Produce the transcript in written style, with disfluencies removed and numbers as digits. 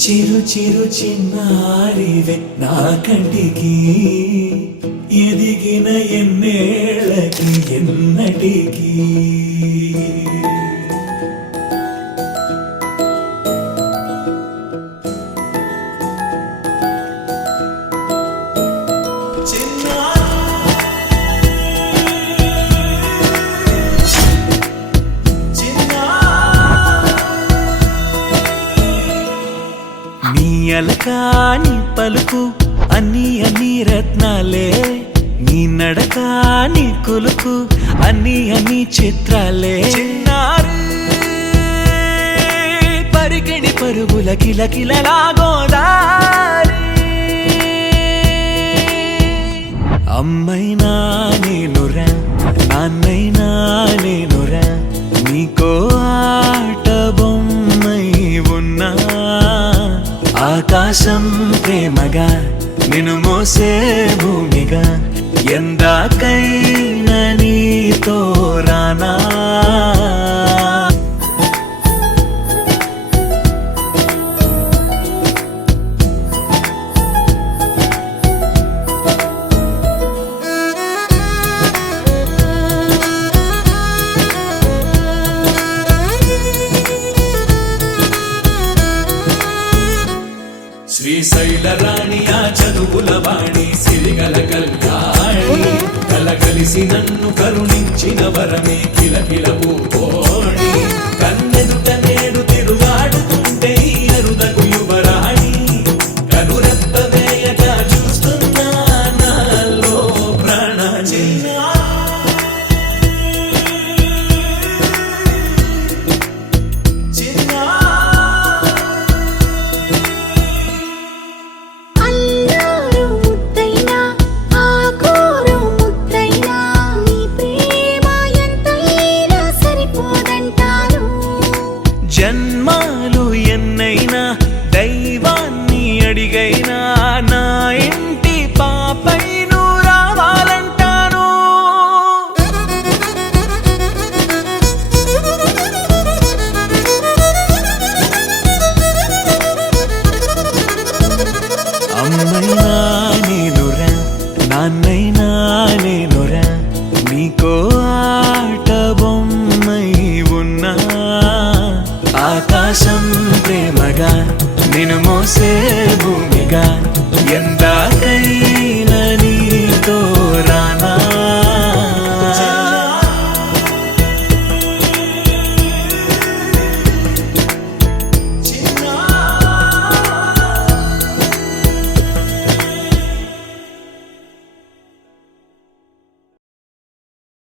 చిరు చిరు చిన్నారివే నా కంటికి ఎదిగిన ఎన్నేళ్ళకి ఎన్నటికి అలకాని పలుకు అన్ని అన్ని రత్నాలే నీ నడక నీ కులుకు అన్ని అన్ని చిత్రాలే చిన్నారు పరికిణి పరుగుల కిలకిలలా గోదారి అమ్మైనా నేనురా నాన్నైనా నేనురా నీకో ఆట బొమ్మై ఉన్నా ఆకాశం ప్రేమగా నిన్ను మోసే భూమిగా ఎందాకైనా నీతో రానా శ్రీశైల రాణి ఆ చదువుల వాణి సిరిగల కల్యాణి కలగలిసి నన్ను కరుణించిన వరమే కిలకిల పూకోణి కన్నెదుట నేడు తిరుగాడుతుంటే అరుదకు యువరాణి కనురెప్ప వేయగా చూస్తున్నా నాలో ప్రాణ జన్మాలు ఎన్నైనా దైవాన్ని అడిగైనా నా ఇంటి పాపై నువ్వు రావాలంటాను అమ్మైనా నేనురా నాన్నైనా నేనురా నీకో ఆట బొమ్మై ఉన్నా ఆకాశం ప్రేమగా నిన్ను మోసే భూమిగా